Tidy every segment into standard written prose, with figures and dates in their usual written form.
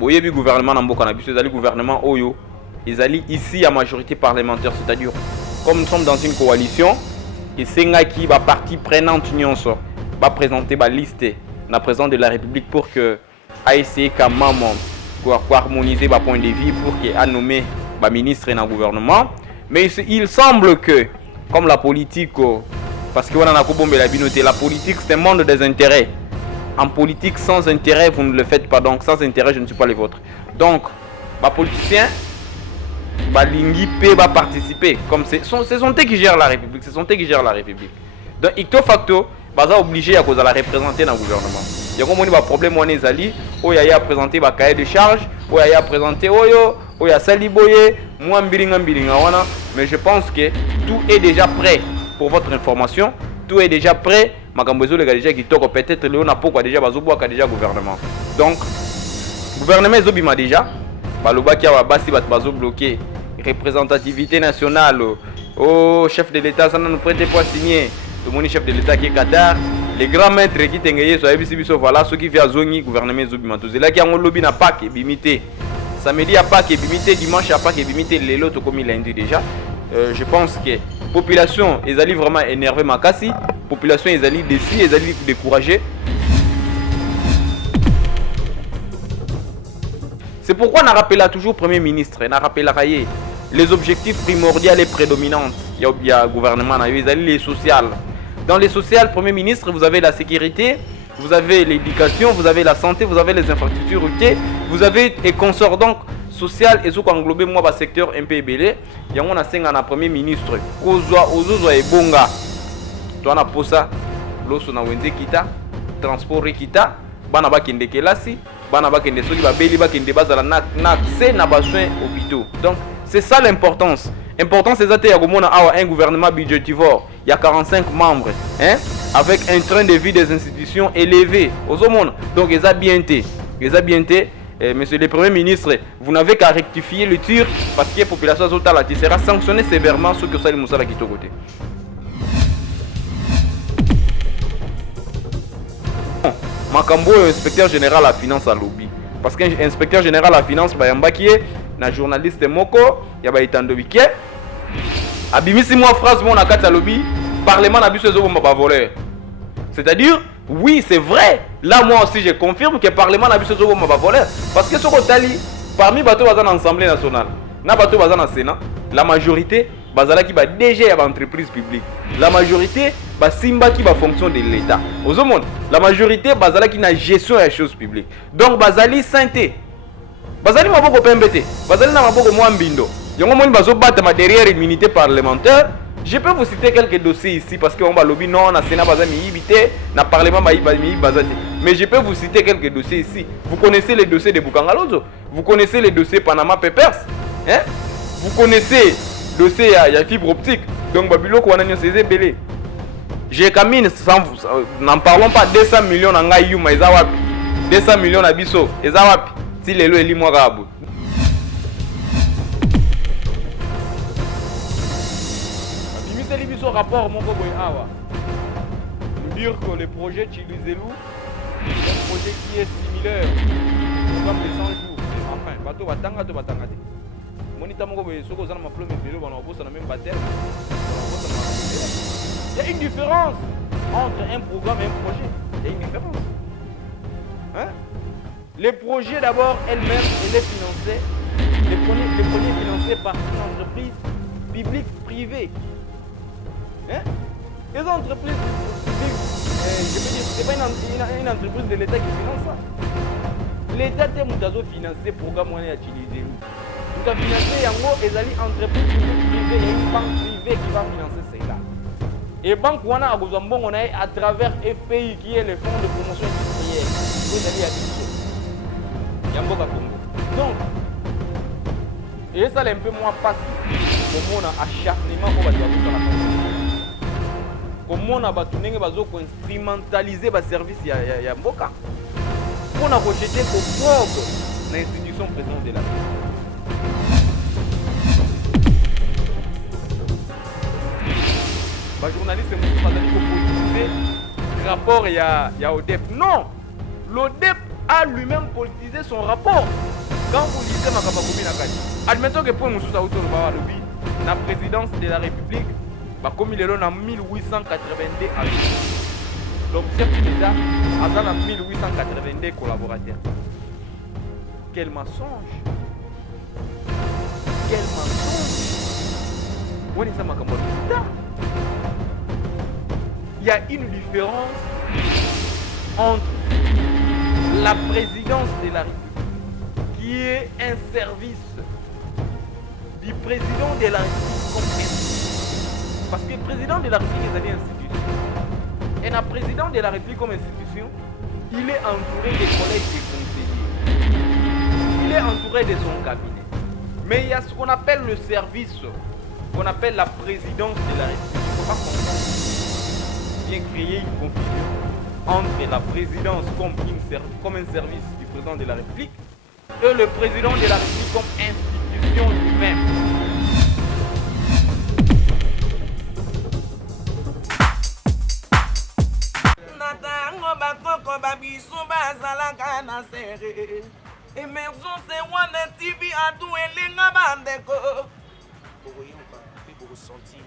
boye bi gouvernement na mboka na biso ezali gouvernement oyo ezali ici à majorité parlementaire, c'est-à-dire comme nous sommes dans une coalition et sengaki ba partie prenante nyonso va présenter ba liste na président de la République pour que a essayer quand même pour harmoniser ba point de vue pour que a nommé ba ministre dans le gouvernement. Mais il semble que comme la politique parce que on a kobombe la binoté, la politique c'est un monde des intérêts. En politique sans intérêt vous ne le faites pas, donc sans intérêt je ne suis pas les vôtres. Donc ba politicien balingi pe va participer comme c'est sont eux qui gèrent la République, c'est sont eux qui gèrent la République. Donc icto facto baza obligé à cause de la représenter dans le gouvernement. Il y a comme un problème on est ali o ya présenter ba cahier de charge, o ya présenter oyo, o ya saliboye, moi mbilinga wana, mais je pense que tout est déjà prêt pour votre information, tout est déjà prêt. Makambozo les déjà qui toko peut-être le on a pourquoi déjà bazoboa déjà gouvernement. Donc gouvernement ezobima déjà baloba ki wa basi bat bazo bloquer représentativité nationale au chef de l'État ça ne nous prête pas signer. Le moni chef de l'État qui est Qatar, les grands maîtres qui tengeye so abisi biso voilà ceux qui vient zongi gouvernement ezobima tous là qui a lobby na pas bimité. Samedi à pas bimité, dimanche à pas bimité, les lots comme il a dit déjà. Je pense que population ezali vraiment énervé makasi, population ezali déçue, ezali découragée. C'est pourquoi on rappelle toujours Premier ministre, on rappelle les objectifs primordiaux et prédominants. Il y a le gouvernement, il y a les sociales. Dans les sociales, Premier ministre, vous avez la sécurité, vous avez l'éducation, vous avez la santé, vous avez les infrastructures routières, vous avez les consorts donc social et ce qui englobe moi le secteur un peu ébélé. Il y a un Premier ministre, Kozwa Ozozo et Bonga. Tu as un ça, l'osso na wende kita, transport kita, bana ba kende kelasi. Donc c'est ça l'importance. L'importance c'est un gouvernement budgétivore. Il y a 45 membres hein, avec un train de vie des institutions élevé. Donc ils ont bien été. Monsieur le Premier ministre, vous n'avez qu'à rectifier le tir parce que la population sera sanctionnée sévèrement sur que ça le qui côté. Makambo inspecteur général à la finance à lobby parce qu'un inspecteur général à la finance bayamba qui est un journaliste moko ya ba itando biké abimisi moi phrase mon akata lobby parlement na biso ezo ba voleur. C'est-à-dire oui, c'est vrai. Là moi aussi je confirme que parlement na biso ezo ba voleur parce que ce tali parmi bato bazan assemblée nationale na bato bazan sénat la majorité bazala qui ba DG ya ba entreprise publique. La majorité ba simba qui ba fonction de l'État. Ozomon, la majorité bazala qui na gestion des choses publiques. Donc bazali santé. Bazali maboko pembete. Bazali na maboko mwambindo. Yongo moni bazo battre ma derrière immunité parlementaire. Je peux vous citer quelques dossiers ici parce que on va lobby non na Sénat bazami ibité, na parlement ba ibami bazati. Mais je peux vous citer quelques dossiers ici. Vous connaissez les dossiers de Bukangalozo, vous connaissez les dossiers Panama Papers, hein? Vous connaissez dossier il y a fibre optique. Donc Babylone ko wananya c'est belé. J'ai camine n'en parlons pas 200 millions en ngaïou mais wapi 200 millions à biso wapi si les lois eli moi rabu. Bimise li biso rapport mon boy awa. Dire que le projet Chiluzelu est un projet qui est similaire au programme de 100 jours. Enfin, bateau batanga to batanga. Monita moko boy soko za na maplome vélo bana bossa na même bataille. Il y a une différence entre un programme et un projet. Il y a une différence. Hein? Les projets d'abord, elles-mêmes, elles est financées. Les projets financés par une entreprise publique privée. Hein? Les entreprises publiques, je peux dire, ce n'est pas une entreprise de l'État qui finance ça. L'État a financé le programme à utiliser. Tout a financé, en gros, les entreprises privées, il y a une banque privée qui va financer cela. Et banque wana agozambon on a à travers FPI qui est le fonds de promotion industrielle. Vous allez à Biso. Yamboka Congo. Donc, et ça c'est un peu moins facile. Comme on a acharnement pour battre la comme on a battu n'engue bazo ko instrumentaliser ba service ya mboka. On a rejeté au propre l'institution présidente de la les journalistes ne pas politiser rapport il y a ODEP. Non, l'ODEP a lui-même politisé son rapport. Quand vous lisez Makabakobi Nakati, admettons que pour Moussou Saouto Lobawalobi, la présidence de la République, comme il est là en 1882 avec. Donc, chef d'État, à 1882 collaborateurs. Quel mensonge! Quel mensonge! On est ça, il y a une différence entre la présidence de la République, qui est un service du président de la République comme institution. Parce que le président de la République est une institution. Et le président de la République comme institution, il est entouré des collègues des conseillers. Il est entouré de son cabinet. Mais il y a ce qu'on appelle le service, qu'on appelle la présidence de la République. Il ne faut pas confondre. Bien créer une confusion entre la présidence comme un service du président de la République et le président de la République comme institution lui-même. Émergence One TV a tout elenga bandeko. Pour ressentir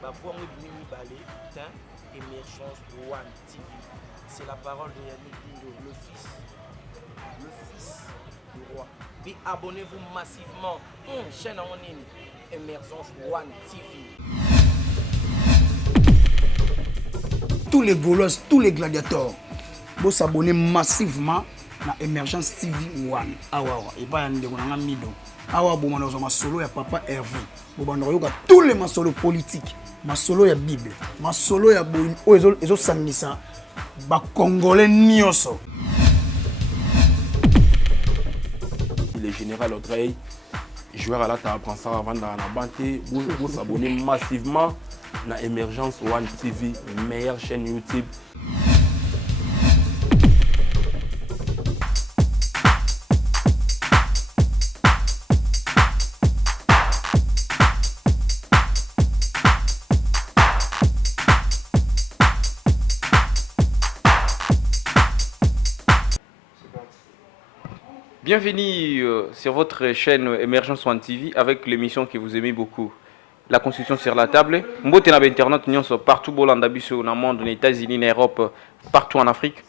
ma voix me balai, Émergence One TV. C'est la parole de Yannick Dindo, le fils du roi. Puis abonnez-vous massivement. Chaîne en ligne, Émergence One TV. Tous les Gaulois, tous les gladiateurs, vous s'abonnez massivement à Émergence TV One. Awa, et pas un de mon mido. Awa, bon, on a ma solo ya papa Hervé. Bon, on a tous les ma solo politiques, ma solo ya Bible, ma solo ya bon, ils ont sanisa, ba Congolais nioso. Le général Audrey, joueur à la table, prend ça avant dans la banque. Vous s'abonnez massivement à Émergence One TV, meilleure chaîne YouTube. Bienvenue sur votre chaîne Émergence One TV avec l'émission que vous aimez beaucoup. La Constitution sur la table. Mbote na internet partout au dans le monde, aux États-Unis, en Europe, partout en Afrique.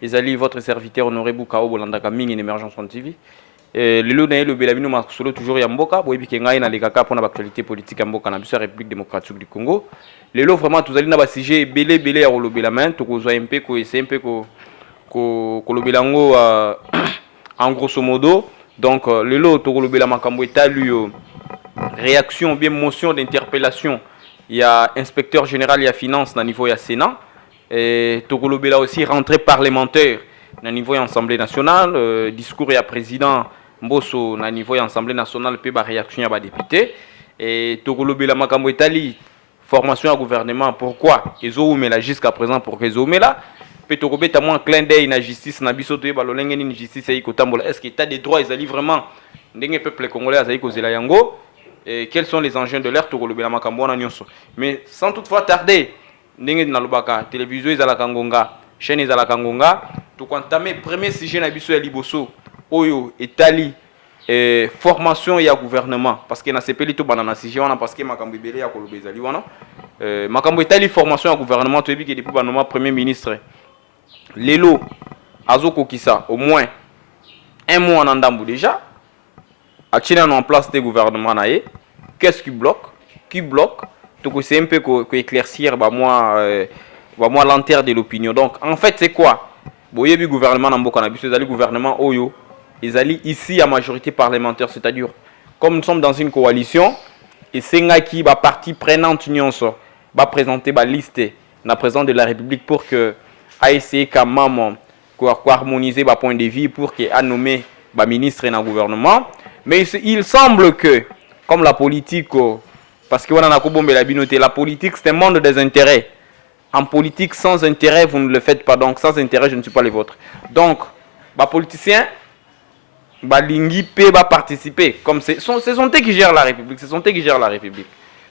Et allez votre serviteur Honoré Boukao Bolandaka Ming en Émergence One TV. Le lot le belabino ma solo toujours ya mboka boyebi ke ngai na lekaka pour l'actualité politique ya mboka na biso République démocratique du Congo. Le lot vraiment tous allez na ba sujet belé ya kolobela main to kozwa MP ko essayer MP ko kolobela ngo en grosso modo. Donc le lot to kolobela makambo etalu réaction bien motion d'interpellation. Il y a inspecteur général il y a finance na niveau ya Sénat et to kolobela aussi rentrée parlementaire na niveau ya Assemblée nationale, discours ya président Mbosso na niveau ya Assemblée nationale pe ba réaction ya ba député et tokolobela makambo etali formation à gouvernement pourquoi ezomela jusqu'à présent pour ezomela pe tokobeta moins clin d'œil na justice na biso to ba lolenge ni justice ay kotambola est-ce que état des droits ezali vraiment ndenge peuple congolais azali kozela yango et quels sont les enjeux de l'ère tokolobela makambo na nyonso mais sans toutefois tarder ndenge na lobaka télévision ezala ngonga chaîne ezala ngonga to entamé premier sujet na biso ya liboso oyo etali formation ya gouvernement parce que na sepeli to banana sujet wana parce que makambo ibele ya koloba ezali wana makambo etali formation ya gouvernement to ebi ke depuis banoma premier ministre lelo azokokisa au moins un mois en ndambu déjà atina en place des gouvernements nae qu'est-ce qui bloque to ko c'est un peu ko éclaircir ba moi lanterne de l'opinion. Donc en fait c'est quoi boyebi gouvernement na mboka na biso ezali gouvernement oyo ezali ici à majorité parlementaire, c'est-à-dire comme nous sommes dans une coalition et sengaki ba partie prenante nyonso ba présenter ba liste na président de la République pour que a essayer quand même ko harmoniser ba point de vue pour que a nommer ba ministre na gouvernement. Mais il semble que comme la politique parce que on a kobombela binoté la politique c'est un monde des intérêts. En politique sans intérêt vous ne le faites pas, donc sans intérêt je ne suis pas les vôtres. Donc ba politicien balingi pe ba participer comme c'est sont eux qui gèrent la République, c'est sont eux qui gèrent la République.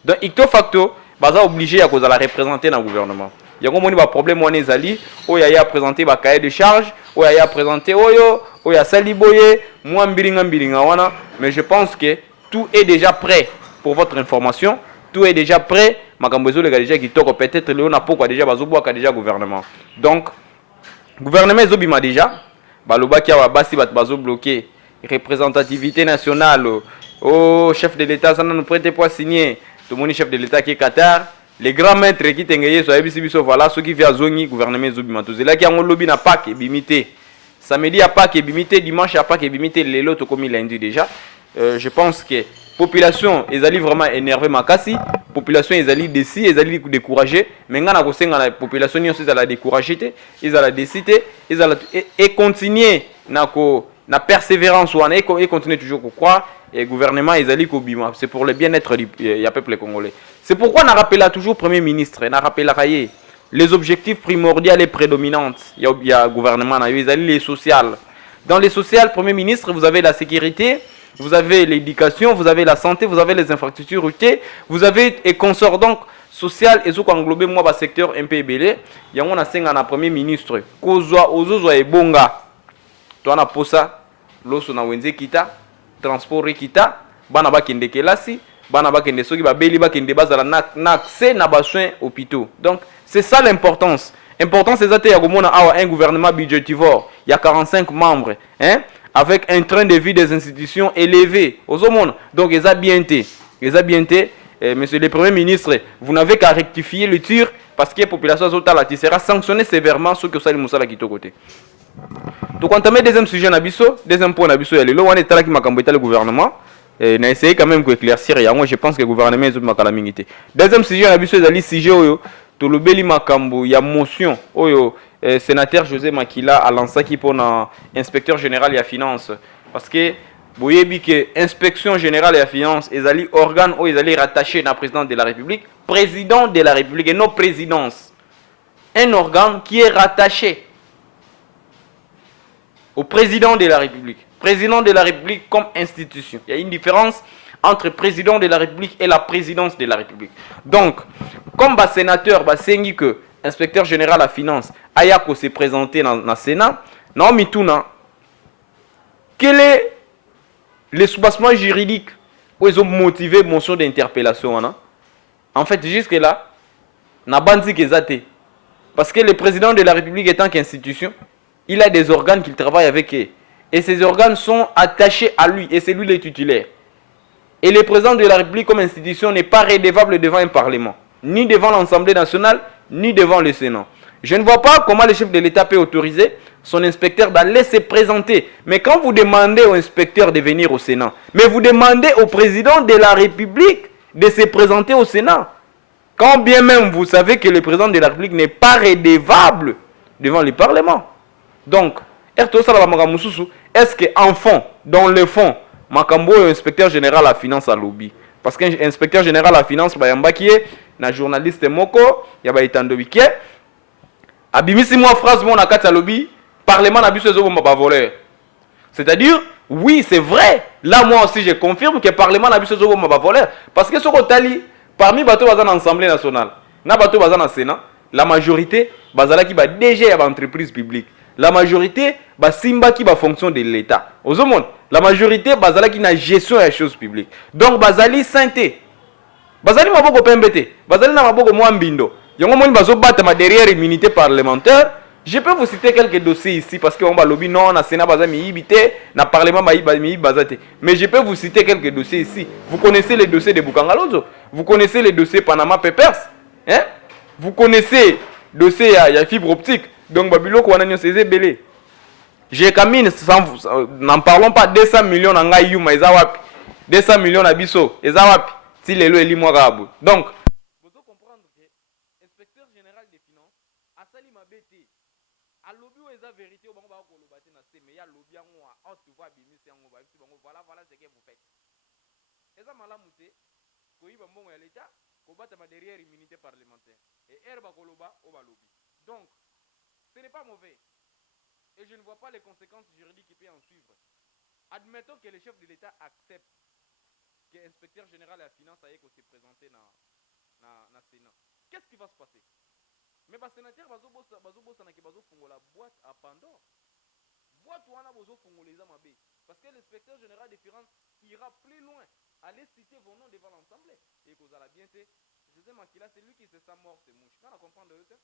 Donc icto facto baza obligé à la représenter dans le gouvernement. Il y a un problème on ezali o ya présenter ba cahier de charge oyo aya présenter oyo asali boye mwa mbilinga wana. Mais je pense que tout est déjà prêt pour votre information. Tout est déjà prêt. Makambo ezolega déjà kitoko, peut-être leo na poko déjà bazobwaka déjà gouvernement. Donc gouvernement ezobima déjà balobaki awa basi bato bazobloquer représentativité nationale au chef de l'État, ça ne nous prête pas signer. Tout le monde chef de l'État qui est Qatar. Les grands maîtres qui t'engagent sur ABC, voilà ceux qui viennent à Zongi, gouvernement Zobima. Tout là qui a un lobby n'a pas qui bimité. Samedi à pas qui bimité, dimanche à pas qui bimité, les lots comme il a dit déjà. Je pense que population ils allaient vraiment énerver Makassi, population ils allaient décider, ils allaient décourager. Mais quand on a la population ils allaient décourager, ils allaient décider, ils allaient et continuer na persévérance ou et continuer toujours à croire. Et gouvernement ils allaient kobima, c'est pour le bien-être du peuple congolais. C'est pourquoi on a rappelé toujours premier ministre, on a rappelé les objectifs primordiaux et prédominants. Il y a gouvernement, ils allaient les sociales. Dans les sociales, premier ministre, vous avez la sécurité, vous avez l'éducation, vous avez la santé, vous avez les infrastructures routières, vous avez et consorts donc social et ce qui englobe moi le secteur un peu belé. Il y a un premier ministre, Kozwa Ozozo et Bonga. Toi na posa, loso na wenze kita. Transport kita bana bakende kelasi bana bakende soki babeli bakende bazala na accès na soins hôpitaux. Donc c'est ça l'importance. Importance c'est ça ya komona awa un gouvernement budgétivore, il y a 45 membres hein, avec un train de vie des institutions élevé aux hommes. Donc ils a bien été monsieur le premier ministre, vous n'avez qu'à rectifier le tir parce que la population sera sanctionnée sévèrement sur que ça le musala qui côté. Donc on entame deuxième sujet nabiso, deuxième point nabiso ya lelo wana tala ki makambo le gouvernement na essayer quand même d'éclaircir ya moi je pense que le gouvernement est makala mingité. Deuxième sujet nabiso ezali sujet oyo to lobeli makambo ya motion oyo sénateur José Makila a lancé qui pour na inspecteur général ya finance parce que boyebi que inspection générale ya finance ezali organe oyo ezali rattaché na président de la République et non présidence. Un organe qui est rattaché au président de la République. Président de la République comme institution. Il y a une différence entre président de la République et la présidence de la République. Donc, comme sénateur, sengi que inspecteur général à finance, Ayako s'est présenté dans le Sénat, Naomi Touna, quel est le soubassement juridique où ils ont motivé motion d'interpellation? En fait, jusque-là, n'a pas dit qu'ils étaient. Parce que le président de la République étant qu'institution, il a des organes qu'il travaille avec eux. Et ces organes sont attachés à lui. Et c'est lui le titulaire. Et le président de la République comme institution n'est pas redevable devant un parlement. Ni devant l'Assemblée nationale, ni devant le Sénat. Je ne vois pas comment le chef de l'État peut autoriser son inspecteur d'aller se présenter. Mais quand vous demandez au inspecteur de venir au Sénat, mais vous demandez au président de la République de se présenter au Sénat. Quand bien même vous savez que le président de la République n'est pas redevable devant le Parlement. Donc, est-ce qu'en fond, dans le fond, Makambo est inspecteur général à la finance à lobby? Parce qu'un inspecteur général à la finance, il y a un journaliste Moko, il y a un Wiki. Abimisi moi phrase mon akata lobby, parlement n'a pas voleur. C'est-à-dire, oui, c'est vrai. Là, moi aussi, je confirme que le parlement n'a pas voleur. Parce que ce qu'on tali, parmi bateaux dans l'Assemblée nationale, na bateaux dans le Sénat, la majorité, bazala qui va déjà y avoir entreprise publique. La majorité, simba qui va fonction de l'État. Aux hommes, la majorité, bazala qui n'a gestion des choses publiques. Donc, bazali santé. Bazali maboko pembete. Bazali na maboko mwambindo. Yango moni bazo battre ma derrière immunité parlementaire. Je peux vous citer quelques dossiers ici parce qu'on va lobby non, na Sénat bazami ibité, na Parlement bazate. Mais je peux vous citer quelques dossiers ici. Vous connaissez les dossiers de Bukangalozo. Vous connaissez les dossiers Panama Papers. Hein? Vous connaissez le dossier ya fibre optique. Donc, Babyloko wana c'est belé. J'ai camine, n'en parlons pas, 200 millions en Gaïouma, 200 millions à Bisso, si les lois est limogable. Donc, vous devez comprendre que l'inspecteur général des finances a sali ma bêtise. A lobby où est la vérité, on va le battre dans ces mais il y a lobby en moi, on te voit bimi, c'est en voilà ce que vous faites. Et ça m'a lamouté, qu'on y va bon à l'État, qu'on batte ma derrière immunité parlementaire. Et herba koloba au lobby. Donc, ce n'est pas mauvais. Et je ne vois pas les conséquences juridiques qui peuvent en suivre. Admettons que le chef de l'État accepte que l'inspecteur général de la finance a s'est présenté dans le Sénat. Qu'est-ce qui va se passer? Mais les sénateurs vont la boîte à Pandore. boîte wana bozo congolais ma bé parce que l'inspecteur général des finances ira plus loin, aller citer vos noms devant l'Assemblée et que vous allez bien te José Makila, c'est lui qui se sent mort, c'est mouche. Quand on comprend de eux,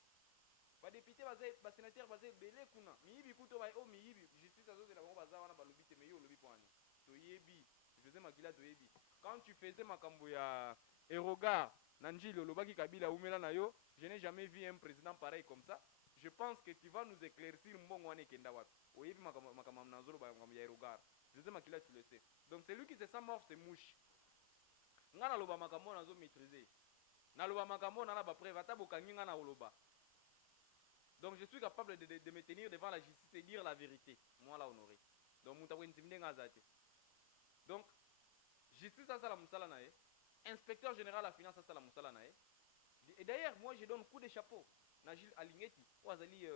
ba député ba sénateur bazé belé kuna miyibi kuto ba o miyibi justice azo de la bango baza wana ba lobi te meyo lobi kwani to yebi José Makila to yebi quand tu faisais makambo ya Erogar Nanjilo lobaki Kabila umela na yo, je n'ai jamais vu un président pareil comme ça. Je pense que tu vas nous éclaircir mbongo wane kenda wapi oyebi makambo nanzolo ba makambo ya Erogar José Makila, tu le sais. Donc c'est lui qui se sent mort, c'est mouche. Ngana loba makambo nazo maîtriser na loba makambo na ba preuve ata bokangi ngana oloba. Donc je suis capable de me tenir devant la justice et dire la vérité. Moi là honoré. Donc donc justice ça la musala nae, inspecteur général la finance ça la musala nae. Et d'ailleurs moi je donne coup de chapeau na Gilles Alingeti ou azali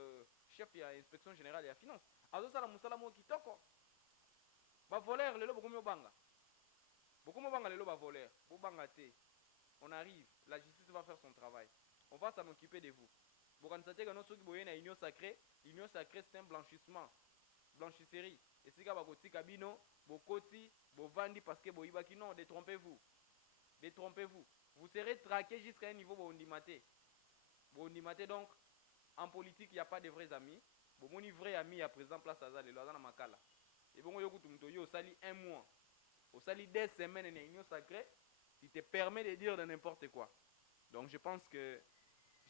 chef de l'inspection générale de la finance. Azo ça la musala mo kitoko. Ba voleur lelo bokomi obanga. Bokomi obanga lelo ba voleur. Bo banga te. On arrive, la justice va faire son travail. On va s'en occuper de vous. Union sacrée c'est un blanchissement, blanchisserie. Et si vous kabino, bokoti, bovandi parce que boibaki non, détrompez-vous. Détrompez-vous. Vous serez traqué jusqu'à un niveau bondimate. Bondimate donc en politique il n'y a pas de vrais amis. Mon vrai ami à présent place à le loisana makala. Et bon yokutumtoyo au sali un mois. Au sali 2 semaines en union sacrée, il te permet de dire de n'importe quoi. Donc je pense que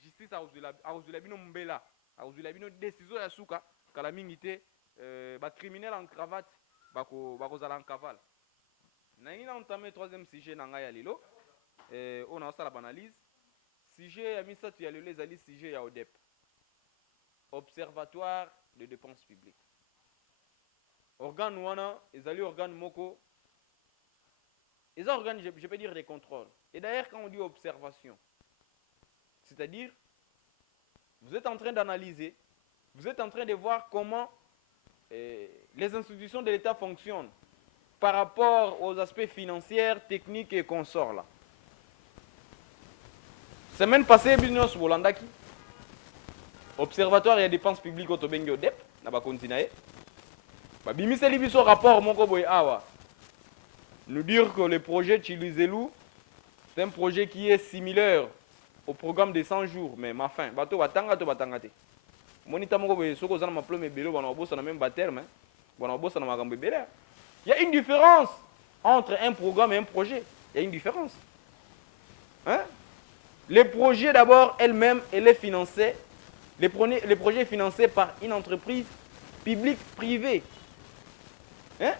justice a Ouzulabino Mbela, a Ouzulabino décision ya souka, kala mingite, ba criminel en cravate, bako zala en cavale. Nani na entamé troisième sujet na ngaya lilo, on a ça la analyse. Sujet ya misa tu ya lelo ezali sujet ya ODEP. Observatoire de dépenses publiques. Organe wana ezali organe moko. Les organes, je peux dire des contrôles. Et d'ailleurs, quand on dit observation, c'est-à-dire, vous êtes en train d'analyser, vous êtes en train de voir comment les institutions de l'État fonctionnent par rapport aux aspects financiers, techniques et consorts là. Semaine passée, Business Bolandaki, observatoire et dépenses publiques au Tobengi ODEP, n'a pas continué. Bimise libiso rapport moko boy awa. Nous dire que le projet Chilizelou, c'est un projet qui est similaire au programme des 100 jours. Mais ma fin, bateau batanga to batangate. Monita moko be soko zana maplo me belo bana bossa na même baterme. Bana bossa na magambe bela. Il y a une différence entre un programme et un projet. Il y a une différence. Hein? Les projets d'abord elles-mêmes, elle est financée. Les projets financés par une entreprise publique privée. Hein?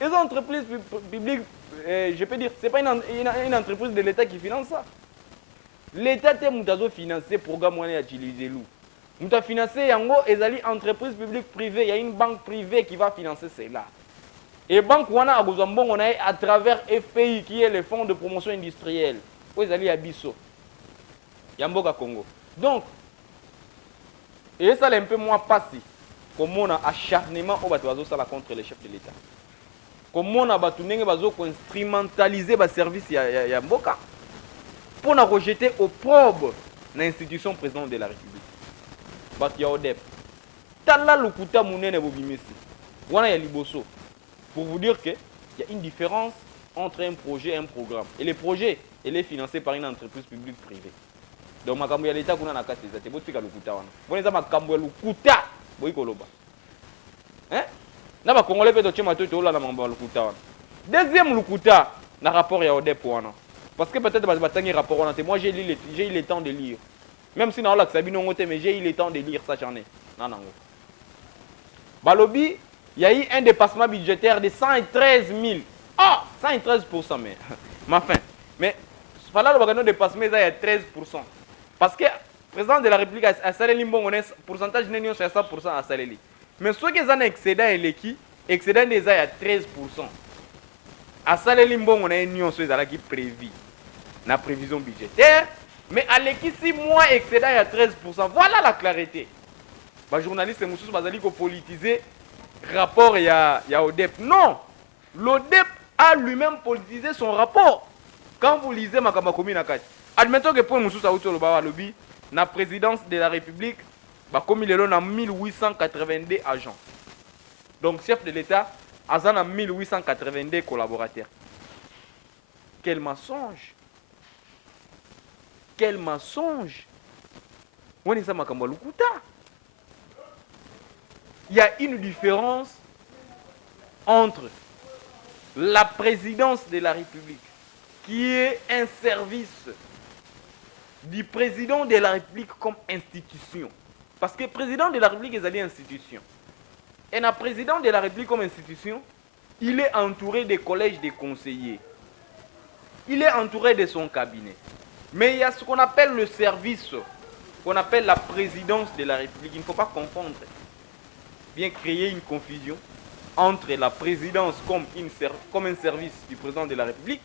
Les entreprises publiques, je peux dire, ce n'est pas une entreprise de l'État qui finance ça. L'État a financé le programme à utiliser. Nous avons financé une entreprise publique privée. Il y a une banque privée qui va financer cela. Et la banque on a à travers FPI, qui est le Fonds de promotion industrielle. Vous allez à Bisso. Yamboka Congo. Donc, et ça c'est un peu moins passé. Comme on a acharnement contre les chefs de l'État. Comment on a instrumentalisé le service ya mboka pour rejeter au probe l'institution présidente de la République. Bati ya ODEP. Tala lukuta munene bobimisi. Wana ya liboso. Pour vous dire qu'il y a une différence entre un projet et un programme. Et le projet, il est financé par une entreprise publique privée. Donc makambo ya l'État kuna na kati za te botika lukuta wana. Boneza makambo ya lukuta boikoloba. Hein? Na ba congolais pe to chema to to la na mamba lukuta wana. Deuxième lukuta na rapport ya ODEP wana. Parce que peut-être ba tangi rapport wana te moi j'ai eu le temps de lire. Même si na la sabino ngote mais j'ai eu le temps de lire ça j'en ai. Nanango. Balobi, il y a eu un dépassement budgétaire de 113 000. Ah, 113% mais ma fin. Mais fallait le bagano dépassement il y a 13%. Parce que le président de la République a salé bon pourcentage de 100% à salé. Mais ceux qui ont excédent excédent des à 13%. À salé bon on a une union qui prévu la prévision budgétaire, mais à l'équipe 6 mois excédent à 13%. Voilà la clarté. Les journalistes Moussous Bazali ko politiser rapport il y a ODEP. Non, l'ODEP a lui-même politisé son rapport. Quand vous lisez Makamakomi Nakati, admettons que pour Moussous Saouto Lobawa Lobi, la présidence de la République, comme il est là, 1882 agents. Donc chef de l'État, Azan a 1882 collaborateurs. Quel mensonge! Quel mensonge! Il y a une différence entre la présidence de la République, qui est un service du président de la République comme institution. Parce que le président de la République est une institution. Et le président de la République comme institution, il est entouré des collèges de conseillers. Il est entouré de son cabinet. Mais il y a ce qu'on appelle le service, qu'on appelle la présidence de la République. Il ne faut pas confondre. Bien créer une confusion entre la présidence comme un service du président de la République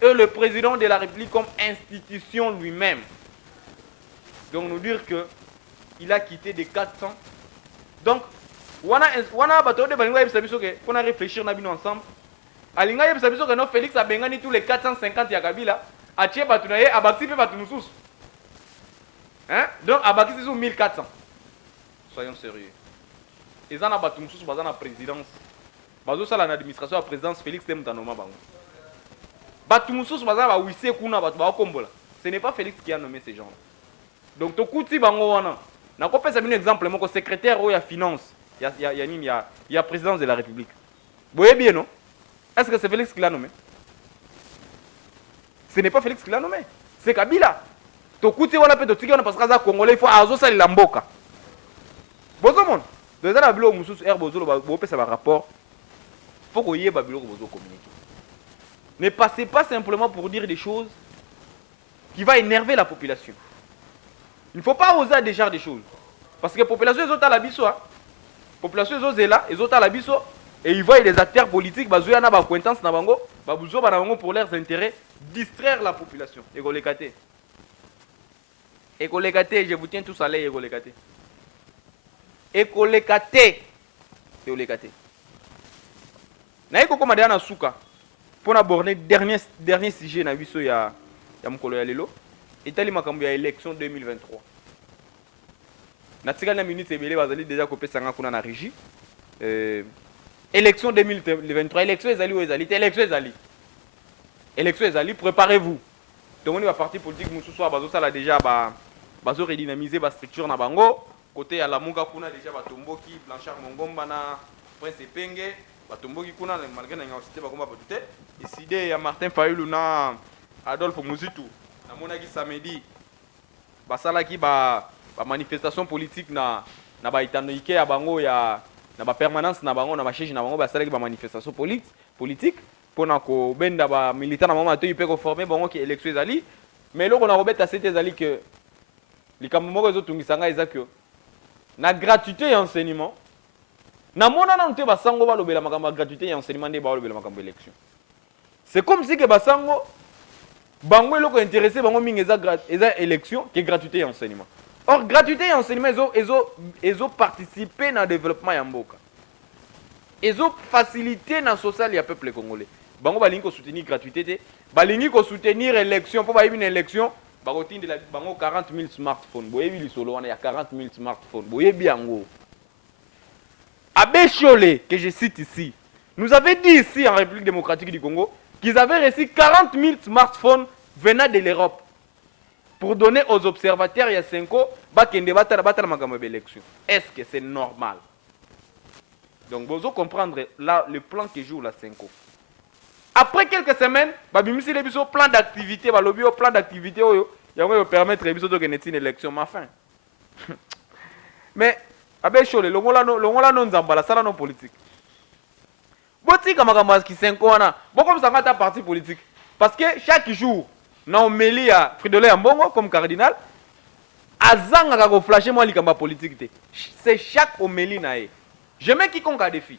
et le président de la République comme institution lui-même. Donc nous dire qu'il a quitté des 400. Donc, on a réfléchir ensemble. Félix a bengani tous les 450 ya Kabila. Atie Batounaye, Abaxi fait Batoumoussous. Hein? Donc, Abaxi c'est 1400. Soyons sérieux. Ils ont Batoumoussous, ils ont la présidence. Bazo ça l'administration la présidence Félix Temtanoma bango. Batoumoussous baza ba wisse kuna batu ba kombola. Ce n'est pas Félix qui a nommé ces gens-là. Donc to kuti bango wana. Na ko pesa un exemple mon secrétaire ou ya finance, il y a présidence de la République. Vous voyez bien non? Est-ce que c'est Félix qui l'a nommé? Ce n'est pas Félix qui l'a nommé. C'est Kabila. To kuti wana pe to tiki wana parce que ça congolais il faut azo ça la mboka. Bozo mon. Dans la bilo mususu er bozo bo pesa ba rapport. Faut qu'on y ait Babylone pour communiquer. Ne passez pas simplement pour dire des choses qui vont énerver la population. Il ne faut pas oser déjà des choses. Parce que la population est à la biso. La population est là, ils sont à la biso. Et ils voient les acteurs politiques, ils ont des acquaintances pour leurs intérêts, distraire la population. Égolékaté. Égolékaté, je vous tiens tous à l'aise, égolékaté. Égolékaté. Égolékaté. Naïko comme Adana Souka pour aborder dernier sujet na biso ya mukolo ya lelo etali makambo ya élection 2023. Na tika na minute ebele bazali déjà kopesa nga kuna na régie. Élection 2023, élection ezali ou ezali, élection ezali, préparez-vous. Donc on va parti politique mususu bazo sala déjà bazo redynamiser ba structure na bango côté ya la Munga kuna déjà batomboki Blanchard Mongomba na Prince Penge batomboki kuna malgré na université bakoma batute décidé ya Martin Fayulu na Adolphe Muzitu na monaki samedi basalaki ba manifestation politique na ba itanoike ya bango ya na ba permanence na bango na ba siège na bango basalaki ba manifestation politique pona ko benda ba militant na mama to ipe ko former bango ki élection ezali mais loko na robeta c'était ezali que likambo moko ezotungisanga ezaki na gratuité ya enseignement. C'est comme si que basango bango eloko intéressé bango mingi eza élection qui est gratuité et enseignement. Or gratuité et enseignement ezo participer dans le développement ya mboka. Ezo faciliter na social ya peuple congolais. Bango balingi ko soutenir gratuité te, balingi ko soutenir élection pour ba une élection, ba rotine de la bango 40 000 smartphones. Boye bi lisolo wana ya 40 000 smartphones. Boye bi yango. Abbé Cholé, que je cite ici, nous avait dit ici en République démocratique du Congo qu'ils avaient reçu 40 000 smartphones venant de l'Europe pour donner aux observateurs il y a 5 ans l'élection. Est-ce que c'est normal? Donc, vous allez comprendre là, le plan que joue la 5 ans. Après quelques semaines, il y a un plan d'activité, il va permettre de gagner une élection. Mais Abbé Cholé, longola non nzambala sala non politique. Botika makambo ki 5 wana, boko msangata parti politique parce que chaque jour na omeli ya Fridolin Ambongo comme cardinal azanga ka ko flasher moi likamba politique te. C'est chaque omeli na ye. Je mets quiconque à défi.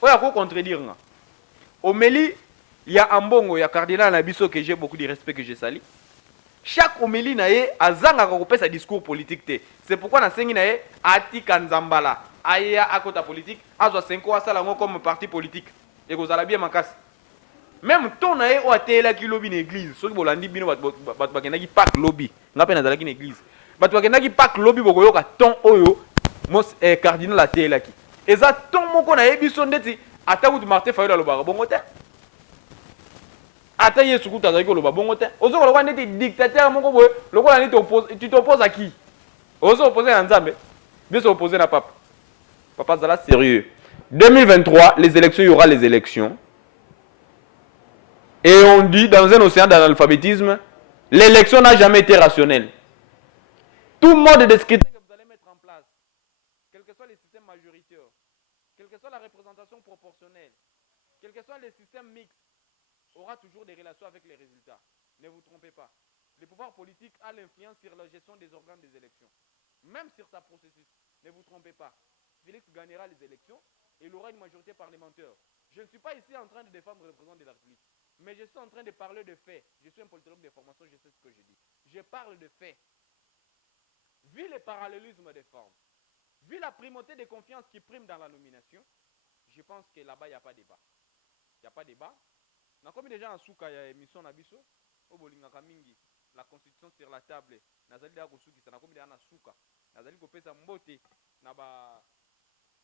Oya ko contredire nga. Omeli ya Ambongo ya cardinal na biso que j'ai beaucoup de respect que je salue. Chaque homélie nae azanga ko pesa discours politique te. C'est pourquoi na sengi nae atika nzambala aya akota politique azwa 5 ans sala ngo comme parti politique et ko zala bien makasi. Même ton nae o atela ki lobby na église. Soki bolandi bino bat bakendaki pak lobby. Ngapena zala ki na église. Bat bakendaki pak lobby bokoyoka ton oyo mos cardinal atela ki. eza ton moko na yebiso ndeti ata kutu Martin Fayulu alobaka bongo te ata Yesu kutu azali koloba bongo te ozo lokola ndeti dictateur moko boye lokola ndeti tu t'opposes à qui ozo opposer na Nzambe biso opposer na papa papa zala sérieux 2023 les élections il y aura les élections et on dit dans un océan d'analphabétisme l'élection n'a jamais été rationnelle. Tout mode de scrutin que vous allez mettre en place, quels que soient les systèmes majoritaires, quelle que soit la représentation proportionnelle, quel que soit les systèmes mixtes, aura toujours des relations avec les résultats. Ne vous trompez pas. Le pouvoir politique a l'influence sur la gestion des organes des élections, même sur sa processus. Ne vous trompez pas. Félix gagnera les élections et il aura une majorité parlementaire. Je ne suis pas ici en train de défendre le président de la République, mais je suis en train de parler de faits. Je suis un politologue de formation, je sais ce que je dis. Je parle de faits. Vu le parallélisme des formes, vu la primauté de confiance qui prime dans la nomination, je pense que là-bas, il n'y a pas de débat. Il n'y a pas de débat. On a combien de gens en souka il y a émission Nabiso au Bolingaka Mingi, la constitution sur la table. Nazali da kosuki ça na combien de gens en souka. Nazali ko pesa mbote na ba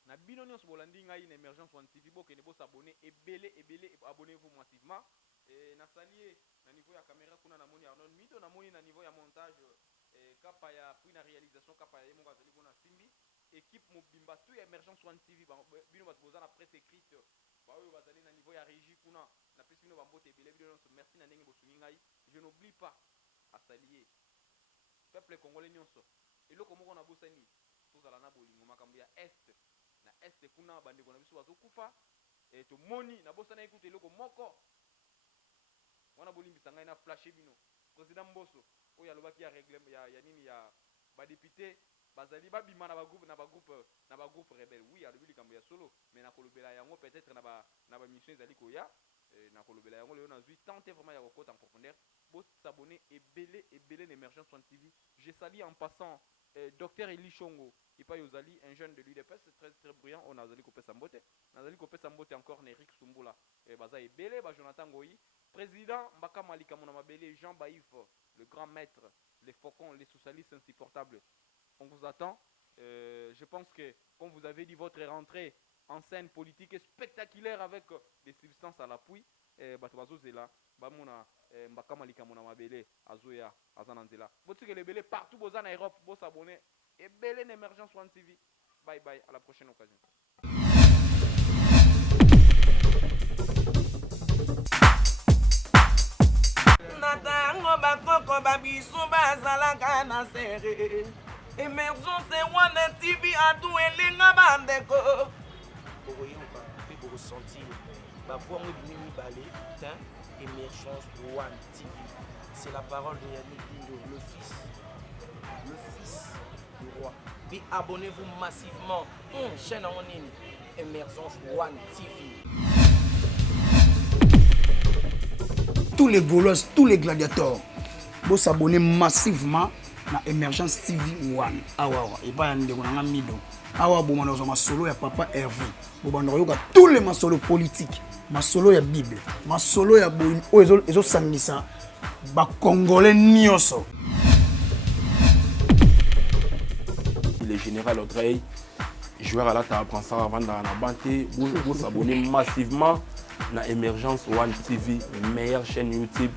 na bino nyonso bolandi ngai na émergence one TV boke ne bo s'abonner ebele abonnez-vous massivement et na salier na niveau ya caméra kuna na moni Arnold Mito na moni na niveau ya montage kapa ya puis na réalisation kapa ya monga zali kuna simbi équipe mobimba tout émergence one TV bino bat boza na presse écrite ba oyo bazali na niveau ya régie kuna na pesi bino bambote ebele bino nyonso merci na ndenge bosungi ngai je n'oublie pas à salier peuple congolais nyonso eloko moko na bosani tozala na bolingo makambo ya est na est kuna bandeko na biso bazokufa to moni na bosana ekuta eloko moko wana bolimbisa ngai na flashe bino président Mboso oyo alobaki ya règle ya nini ya ba député bazali babima na ba groupe rebelle oui alobi likambo ya solo mais na kolobela yango peut-être na ba mission ezali koya na kolobela yango leo nazui tenter vraiment ya kokota en profondeur bo s'abonner ebele l'émergence one TV. Je salue en passant Dr Eli Chongo Ipa Yozali, un jeune de l'UDPS, très brillant. On a Zali Kopé Sambote. Nazali Kopé Sambote encore Eric Sumbula. Baza Ebele, Jonathan Goyi. Président Mbaka Malika Monamabele, Jean Baïf, le grand maître, les faucons, les socialistes insupportables. On vous attend. Je pense que, comme vous avez dit, votre rentrée en scène politique est spectaculaire avec des substances à l'appui. Batubazo Zela, Bamuna, Mbaka Malika Monamabele, Azoya, Azananzela. Votre que les belés partout, vous en Europe, vous s'abonnez. Et belle émergence One TV. Bye bye, à la prochaine occasion. Natango bakoko babisu bazalaka na serre. Émergence One TV a tout elenga bandeko. Bokoyoka pe bokosentir. Ba voix mo bimi balé, putain, Émergence One TV. C'est la parole de Yannick Dindo, le fils du roi. Puis abonnez-vous massivement. Chaîne en ligne, Émergence One TV. Tous les Gaulois, tous les gladiateurs, vous s'abonnez massivement à Émergence TV One. Awawa, et pas yande konanga mido. Awa bo manozo masolo ya papa Hervé. Bo bandoyoka tous les masolo politiques, masolo ya Bible, masolo ya bo ezo sangisa ba congolais nyonso. Le général Audrey, joueur à la table, prend ça avant dans la banté, vous s'abonnez massivement à Émergence One TV, meilleure chaîne YouTube